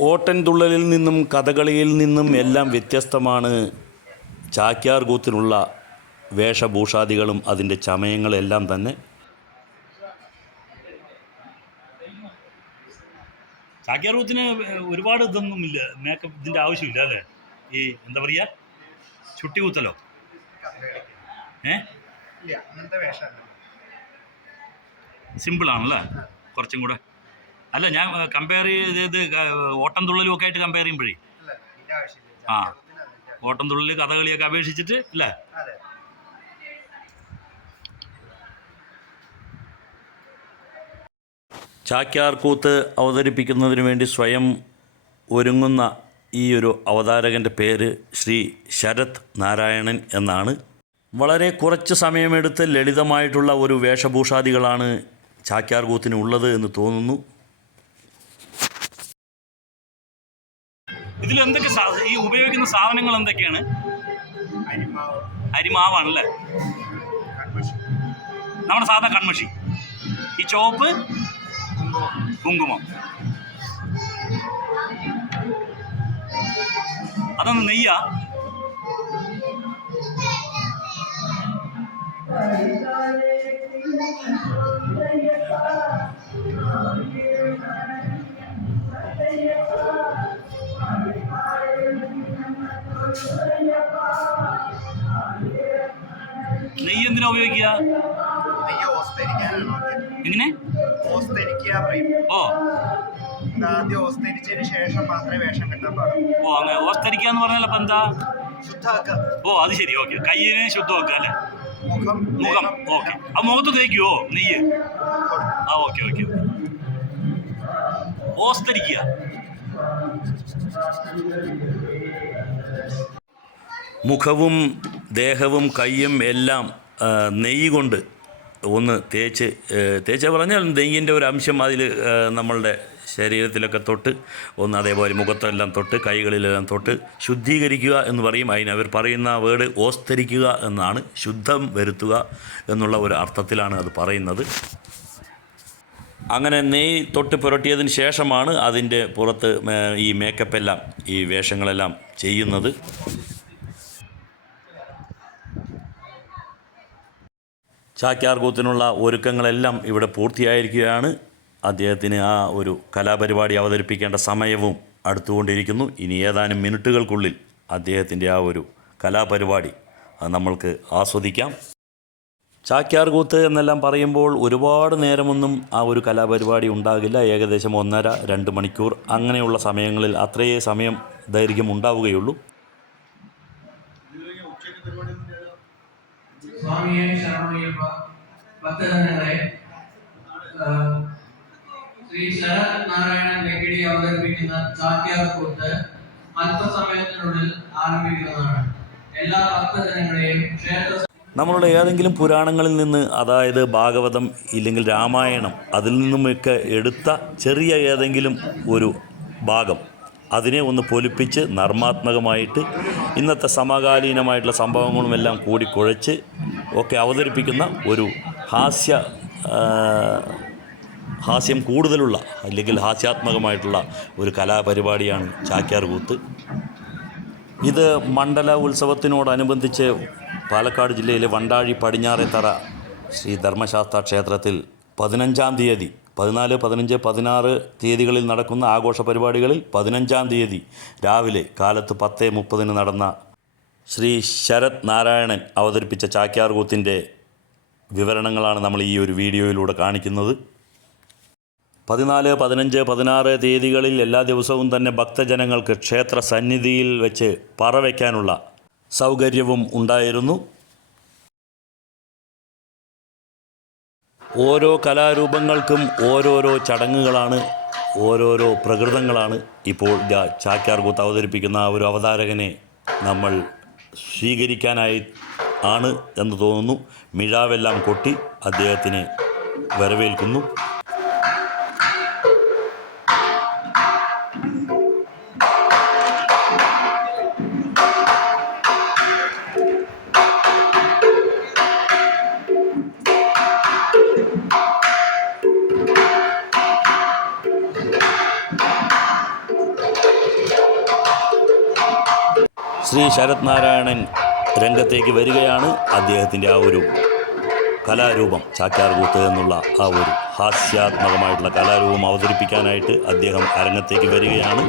ഓട്ടൻതുള്ളലിൽ നിന്നും കഥകളിയിൽ നിന്നും എല്ലാം വ്യത്യസ്തമാണ്. ചാക്യാർ കൂത്തിനുള്ള വേഷഭൂഷാദികളും അതിന്റെ ചമയങ്ങളെല്ലാം തന്നെ. ചാക്യാർ കൂത്തിന് ഒരുപാട് ഇതൊന്നും ഇല്ല. മേക്കപ്പ് ഇതിന്റെ ആവശ്യമില്ല അല്ലേ? ഈ എന്താ പറയുക ചുട്ടി കൂത്തലോ? ഏ? ഇല്ല അങ്ങനത്തെ വേഷമല്ല. സിമ്പിളാണല്ലേ? കുറച്ചും കൂടെ അല്ല ഞാൻ കമ്പയർ ചെയ്ത് ഓട്ടം തുള്ളലും ഒക്കെ ആയിട്ട് കമ്പയർ ചെയ്യുമ്പോഴേ. ആ. ഓട്ടം തുള്ളൽ കഥകളിയൊക്കെ അപേക്ഷിച്ചിട്ട് അല്ലേ? ചാക്യാർകൂത്ത് അവതരിപ്പിക്കുന്നതിന് വേണ്ടി സ്വയം ഒരുങ്ങുന്ന ഈ ഒരു അവതാരകന്റെ പേര് ശ്രീ ശരത് നാരായണൻ എന്നാണ്. വളരെ കുറച്ച് സമയമെടുത്ത് ലളിതമായിട്ടുള്ള ഒരു വേഷഭൂഷാദികളാണ് ചാക്യാർകൂത്തിന് ഉള്ളത് എന്ന് തോന്നുന്നു. ഇതിൽ എന്തൊക്കെ ഈ ഉപയോഗിക്കുന്ന സാധനങ്ങൾ എന്തൊക്കെയാണ്? അരിമാവ്. അരിമാവാണല്ലേ? നമ്മുടെ സാധാ കൺമഷി. ഈ ചോപ്പ് കുങ്കുമം. അതൊന്ന് നെയ്യ്. എങ്ങനെ? ഓ. ഇത് ആദ്യം ഓസ്തരിച്ചതിന് ശേഷം മാത്രമേ വേഷം കെട്ടാൻ പാടുള്ളൂ. ഓ അങ്ങനെ ഓസ്തരിക്കുക എന്ന് പറഞ്ഞാൽ അപ്പം എന്താ? ശുദ്ധാക്കുക ഓ അത് ശരി ഓക്കെ. കയ്യിനെ ശുദ്ധമാക്കുക അല്ലേ? മുഖം ഓക്കെ. ആ മുഖത്ത് തേക്കുവോ? നെയ്യ്. ആ ഓക്കെ ഓക്കെ ഓസ്തരിക്കുക മുഖവും ദേഹവും കൈയും എല്ലാം നെയ്യ് കൊണ്ട് ഒന്ന് തേച്ച് തേച്ച് പറഞ്ഞാൽ നെയ്യിന്റെ ഒരു അംശം അതിൽ നമ്മളുടെ ശരീരത്തിലൊക്കെ തൊട്ട് ഒന്ന് അതേപോലെ മുഖത്തെല്ലാം തൊട്ട് കൈകളിലെല്ലാം തൊട്ട് ശുദ്ധീകരിക്കുക എന്ന് പറയും. അതിന് അവർ പറയുന്ന വേർഡ് ഓസ്തരിക്കുക എന്നാണ്. ശുദ്ധം വരുത്തുക എന്നുള്ള ഒരു അർത്ഥത്തിലാണ് അത് പറയുന്നത്. അങ്ങനെ നെയ് തൊട്ട് പുരട്ടിയതിന് ശേഷമാണ് അതിന്റെ പുറത്ത് ഈ മേക്കപ്പെല്ലാം ഈ വേഷങ്ങളെല്ലാം ചെയ്യുന്നത്. ചാക്യാർകൂത്തിനുള്ള ഒരുക്കങ്ങളെല്ലാം ഇവിടെ പൂർത്തിയായിരിക്കുകയാണ്. അദ്ദേഹത്തിന് ആ ഒരു കലാപരിപാടി അവതരിപ്പിക്കേണ്ട സമയവും അടുത്തുകൊണ്ടിരിക്കുന്നു. ഇനി ഏതാനും മിനിറ്റുകൾക്കുള്ളിൽ അദ്ദേഹത്തിന്റെ ആ ഒരു കലാപരിപാടി അത് നമ്മൾക്ക് ആസ്വദിക്കാം. ചാക്യാർകൂത്ത് എന്നെല്ലാം പറയുമ്പോൾ ഒരുപാട് നേരമൊന്നും ആ ഒരു കലാപരിപാടി ഉണ്ടാകില്ല. ഏകദേശം ഒന്നര രണ്ട് മണിക്കൂർ അങ്ങനെയുള്ള സമയങ്ങളിൽ അത്രയേ സമയം ദൈർഘ്യം ഉണ്ടാവുകയുള്ളൂ. സ്വാമിയെ ശരണയ്യപ്പ ഭക്തജനങ്ങളെ ശ്രീ ശരത് നാരായണൻ വെങ്കിടി അവതരിപ്പിക്കുന്ന ചാക്യാർ കൂത്ത് അല്പസമയത്തിനുള്ളിൽ ആരംഭിക്കുന്നതാണ്. എല്ലാ ഭക്തജനങ്ങളെയും ക്ഷേത്ര നമ്മളുടെ ഏതെങ്കിലും പുരാണങ്ങളിൽ നിന്ന് അതായത് ഭാഗവതം ഇല്ലെങ്കിൽ രാമായണം അതിൽ നിന്നുമൊക്കെ എടുത്ത ചെറിയ ഏതെങ്കിലും ഒരു ഭാഗം. അതിനെ ഒന്ന് പൊലിപ്പിച്ച് നർമാത്മകമായിട്ട് ഇന്നത്തെ സമകാലീനമായിട്ടുള്ള സംഭവങ്ങളുമെല്ലാം കൂടി കുഴച്ച് ഒക്കെ അവതരിപ്പിക്കുന്ന ഒരു ഹാസ്യ ഹാസ്യം കൂടുതലുള്ള അല്ലെങ്കിൽ ഹാസ്യാത്മകമായിട്ടുള്ള ഒരു കലാപരിപാടിയാണ് ചാക്യാർ കൂത്ത്. ഇത് മണ്ഡല ഉത്സവത്തിനോടനുബന്ധിച്ച് പാലക്കാട് ജില്ലയിലെ വണ്ടാഴി പടിഞ്ഞാറേത്തറ ശ്രീ ധർമ്മശാസ്ത്ര ക്ഷേത്രത്തിൽ പതിനഞ്ചാം തീയതി പതിനാല് പതിനഞ്ച് പതിനാറ് തീയതികളിൽ നടക്കുന്ന ആഘോഷ പരിപാടികളിൽ പതിനഞ്ചാം തീയതി രാവിലെ കാലത്ത് പത്ത് മുപ്പതിന് നടന്ന ശ്രീ ശരത് നാരായണൻ അവതരിപ്പിച്ച ചാക്യാർകൂത്തിന്റെ വിവരണങ്ങളാണ് നമ്മൾ ഈ ഒരു വീഡിയോയിലൂടെ കാണിക്കുന്നത്. പതിനാല് പതിനഞ്ച് പതിനാറ് തീയതികളിൽ എല്ലാ ദിവസവും തന്നെ ഭക്തജനങ്ങൾക്ക് ക്ഷേത്ര സന്നിധിയിൽ വെച്ച് പറവയ്ക്കാനുള്ള സൗകര്യവും ഉണ്ടായിരുന്നു. ഓരോ കലാരൂപങ്ങൾക്കും ഓരോരോ ചടങ്ങുകളാണ് ഓരോരോ പ്രകൃതങ്ങളാണ് ഇപ്പോൾ ചാക്യാർ ചാക്യാർകൂത്ത് അവതരിപ്പിക്കുന്ന ഒരു അവതാരകനെ നമ്മൾ സ്വീകരിക്കാനായി ആണ് എന്ന് തോന്നുന്നു. മിഴാവെല്ലാം കൊട്ടി അദ്ദേഹത്തിനെ വരവേൽക്കുന്നു. ശ്രീ ശരത് നാരായണൻ രംഗത്തേക്ക് വരികയാണ് അദ്ദേഹത്തിന്റെ ആ ഒരു കലാരൂപം ചാക്യാർകൂത്ത് എന്നുള്ള ആ ഒരു ഹാസ്യാത്മകമായിട്ടുള്ള കലാരൂപം അവതരിപ്പിക്കാനായിട്ട് അദ്ദേഹം അരങ്ങത്തേക്ക് വരികയാണ്.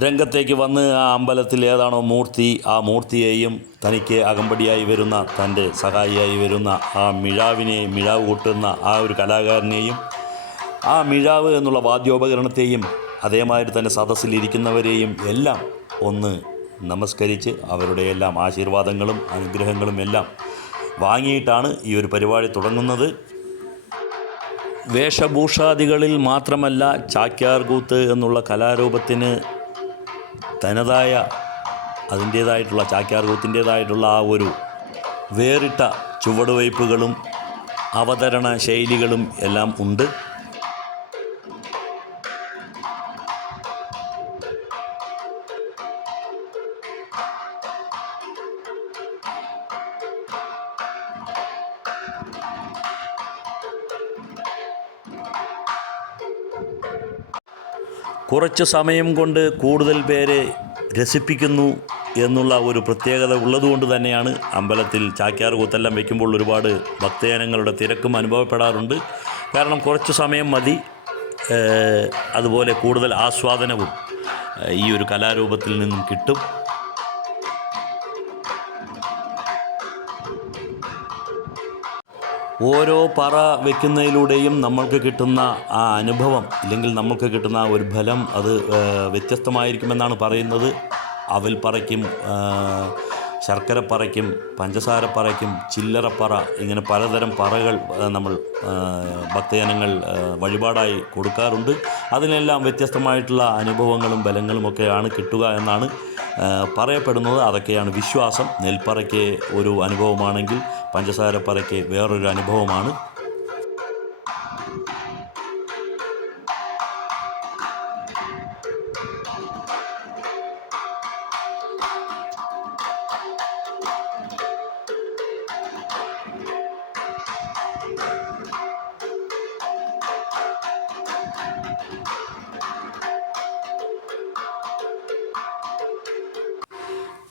രംഗത്തേക്ക് വന്ന് ആ അമ്പലത്തിൽ ഏതാണോ മൂർത്തി ആ മൂർത്തിയെയും തനിക്ക് അകമ്പടിയായി വരുന്ന തന്റെ സഹായിയായി വരുന്ന ആ മിഴാവിനെയും മിഴാവ് കൂട്ടുന്ന ആ ഒരു കലാകാരനെയും ആ മിഴാവ് എന്നുള്ള വാദ്യോപകരണത്തെയും അതേമാതിരി തന്നെ സദസ്സിലിരിക്കുന്നവരെയും എല്ലാം ഒന്ന് നമസ്കരിച്ച് അവരുടെ എല്ലാം ആശീർവാദങ്ങളും അനുഗ്രഹങ്ങളും എല്ലാം വാങ്ങിയിട്ടാണ് ഈ ഒരു പരിപാടി തുടങ്ങുന്നത്. വേഷഭൂഷാദികളിൽ മാത്രമല്ല ചാക്യാർകൂത്ത് എന്നുള്ള കലാരൂപത്തിന് തനതായ അതിന്റേതായിട്ടുള്ള ചാക്യാർകൂത്തിന്റേതായിട്ടുള്ള ആ ഒരു വേറിട്ട ചുവടുവയ്പ്പുകളും അവതരണ ശൈലികളും എല്ലാം ഉണ്ട്. കുറച്ച് സമയം കൊണ്ട് കൂടുതൽ പേരെ രസിപ്പിക്കുന്നു എന്നുള്ള ഒരു പ്രത്യേകത ഉള്ളതുകൊണ്ട് തന്നെയാണ് അമ്പലത്തിൽ ചാക്യാർ കൂത്തെല്ലാം വയ്ക്കുമ്പോൾ ഒരുപാട് ഭക്തജനങ്ങളുടെ തിരക്കും അനുഭവപ്പെടാറുണ്ട്. കാരണം കുറച്ച് സമയം മതി അതുപോലെ കൂടുതൽ ആസ്വാദനവും ഈ ഒരു കലാരൂപത്തിൽ നിന്നും കിട്ടും. ഓരോ പറ വെക്കുന്നതിലൂടെയും നമ്മൾക്ക് കിട്ടുന്ന ആ അനുഭവം ഇല്ലെങ്കിൽ നമ്മൾക്ക് കിട്ടുന്ന ഒരു ഫലം അത് വ്യത്യസ്തമായിരിക്കുമെന്നാണ് പറയുന്നത്. അവൽ പറയ്ക്കും പഞ്ചസാര ശർക്കരപ്പറയ്ക്കും പഞ്ചസാരപ്പറയ്ക്കും ചില്ലറപ്പറ ഇങ്ങനെ പലതരം പറകൾ നമ്മൾ ഭക്തജനങ്ങൾ വഴിപാടായി കൊടുക്കാറുണ്ട്. അതിനെല്ലാം വ്യത്യസ്തമായിട്ടുള്ള അനുഭവങ്ങളും ബലങ്ങളും ഒക്കെയാണ് കിട്ടുക എന്നാണ് പറയപ്പെടുന്നത്. അതൊക്കെയാണ് വിശ്വാസം. നെൽപ്പറയ്ക്ക് ഒരു അനുഭവമാണെങ്കിൽ പഞ്ചസാരപ്പറയ്ക്ക് വേറൊരു അനുഭവമാണ്.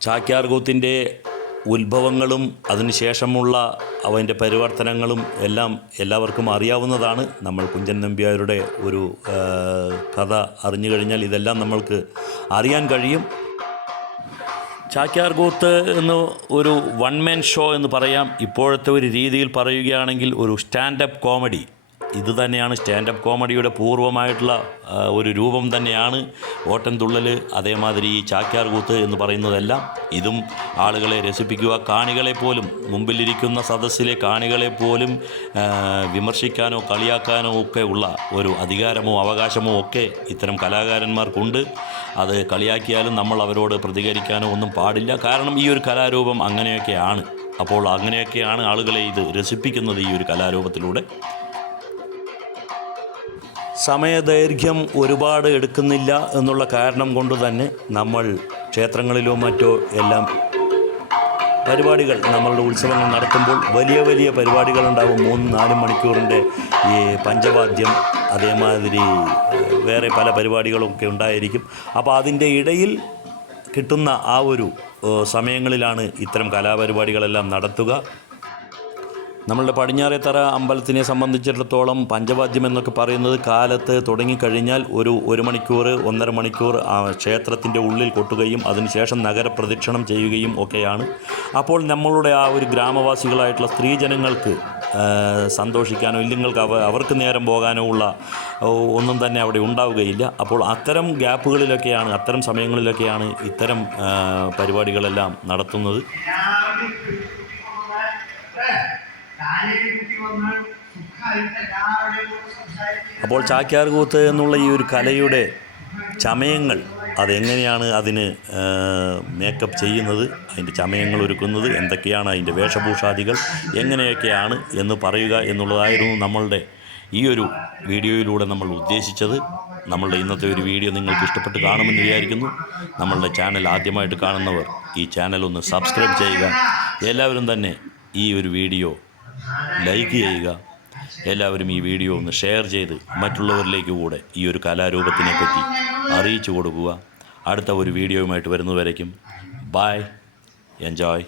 ചാക്യാർകൂത്തിന്റെ ഉത്ഭവങ്ങളും അതിനുശേഷമുള്ള അവന്റെ പരിവർത്തനങ്ങളും എല്ലാം എല്ലാവർക്കും അറിയാവുന്നതാണ്. നമ്മൾ കുഞ്ചൻ നമ്പ്യാരുടെ ഒരു കഥ അറിഞ്ഞു കഴിഞ്ഞാൽ ഇതെല്ലാം നമ്മൾക്ക് അറിയാൻ കഴിയും. ചാക്യാർ കൂത്ത് എന്ന് ഒരു വൺ മാൻ ഷോ എന്ന് പറയാം. ഇപ്പോഴത്തെ ഒരു രീതിയിൽ പറയുകയാണെങ്കിൽ ഒരു സ്റ്റാൻഡപ്പ് കോമഡി. ഇത് തന്നെയാണ് സ്റ്റാൻഡപ്പ് കോമഡിയുടെ പൂർവമായിട്ടുള്ള ഒരു രൂപം തന്നെയാണ് ഓട്ടൻതുള്ളൽ അതേമാതിരി ഈ ചാക്യാർകൂത്ത് എന്ന് പറയുന്നതെല്ലാം. ഇതും ആളുകളെ രസിപ്പിക്കുക. കാണികളെ പോലും മുമ്പിലിരിക്കുന്ന സദസ്സിലെ കാണികളെ പോലും വിമർശിക്കാനോ കളിയാക്കാനോ ഒക്കെ ഉള്ള ഒരു അധികാരമോ അവകാശമോ ഒക്കെ ഇത്തരം കലാകാരന്മാർക്കുണ്ട്. അത് കളിയാക്കിയാലും നമ്മൾ അവരോട് പ്രതികരിക്കാനോ ഒന്നും പാടില്ല. കാരണം ഈ ഒരു കലാരൂപം അങ്ങനെയൊക്കെയാണ്. അപ്പോൾ അങ്ങനെയൊക്കെയാണ് ആളുകളെ ഇത് രസിപ്പിക്കുന്നത് ഈ ഒരു കലാരൂപത്തിലൂടെ. സമയദൈർഘ്യം ഒരുപാട് എടുക്കുന്നില്ല എന്നുള്ള കാരണം കൊണ്ട് തന്നെ നമ്മൾ ക്ഷേത്രങ്ങളിലോ മറ്റോ എല്ലാം പരിപാടികൾ നമ്മളുടെ ഉത്സവങ്ങൾ നടത്തുമ്പോൾ വലിയ വലിയ പരിപാടികൾ പരിപാടികളുണ്ടാവും. മൂന്ന് നാല് മണിക്കൂറിന്റെ ഈ പഞ്ചവാദ്യം അതേമാതിരി വേറെ പല പരിപാടികളൊക്കെ ഉണ്ടായിരിക്കും. അപ്പോൾ അതിന്റെ ഇടയിൽ കിട്ടുന്ന ആ ഒരു സമയങ്ങളിലാണ് ഇത്തരം കലാപരിപാടികളെല്ലാം നടത്തുക. നമ്മളുടെ പടിഞ്ഞാറേത്തറ അമ്പലത്തിനെ സംബന്ധിച്ചിടത്തോളം പഞ്ചവാദ്യം എന്നൊക്കെ പറയുന്നത് കാലത്ത് തുടങ്ങിക്കഴിഞ്ഞാൽ ഒരു ഒരു മണിക്കൂർ ഒന്നര മണിക്കൂർ ക്ഷേത്രത്തിന്റെ ഉള്ളിൽ കൊട്ടുകയും അതിനുശേഷം നഗരപ്രദക്ഷിണം ചെയ്യുകയും ഒക്കെയാണ്. അപ്പോൾ നമ്മളുടെ ആ ഒരു ഗ്രാമവാസികളായിട്ടുള്ള സ്ത്രീജനങ്ങൾക്ക് ജനങ്ങൾക്ക് സന്തോഷിക്കാനോ ഇല്ലെങ്കിൽ അവ അവർക്ക് നേരം പോകാനോ ഉള്ള ഒന്നും തന്നെ അവിടെ ഉണ്ടാവുകയില്ല. അപ്പോൾ അത്തരം ഗ്യാപ്പുകളിലൊക്കെയാണ് അത്തരം സമയങ്ങളിലൊക്കെയാണ് ഇത്തരം പരിപാടികളെല്ലാം നടത്തുന്നത്. കാലിൽ ചാക്യാർ അപ്പോൾ ചാക്യാർകൂത്ത് എന്നുള്ള ഈ ഒരു കലയുടെ ചമയങ്ങൾ അതെങ്ങനെയാണ് അതിന് മേക്കപ്പ് ചെയ്യുന്നത് അതിന്റെ ചമയങ്ങൾ ഒരുക്കുന്നത് എന്തൊക്കെയാണ് അതിന്റെ വേഷഭൂഷാദികൾ എങ്ങനെയൊക്കെയാണ് എന്ന് പറയുക എന്നുള്ളതായിരുന്നു നമ്മളുടെ ഈ ഒരു വീഡിയോയിലൂടെ നമ്മൾ ഉദ്ദേശിച്ചത്. നമ്മളുടെ ഇന്നത്തെ ഒരു വീഡിയോ നിങ്ങൾക്ക് ഇഷ്ടപ്പെട്ട് കാണുമെന്ന് വിചാരിക്കുന്നു. നമ്മളുടെ ചാനൽ ആദ്യമായിട്ട് കാണുന്നവർ ഈ ചാനൽ ഒന്ന് സബ്സ്ക്രൈബ് ചെയ്യുക. എല്ലാവരും തന്നെ ഈ ഒരു വീഡിയോ ലൈക്ക് ചെയ്യുക. എല്ലാവരും ഈ വീഡിയോ ഒന്ന് ഷെയർ ചെയ്ത് മറ്റുള്ളവരിലേക്ക് കൂടെ ഈ ഒരു കലാരൂപത്തിനെ പറ്റി അറിയിച്ചു കൊടുക്കുക. അടുത്ത ഒരു വീഡിയോയുമായിട്ട് വരുന്നതുവരേക്കും. Bye enjoy.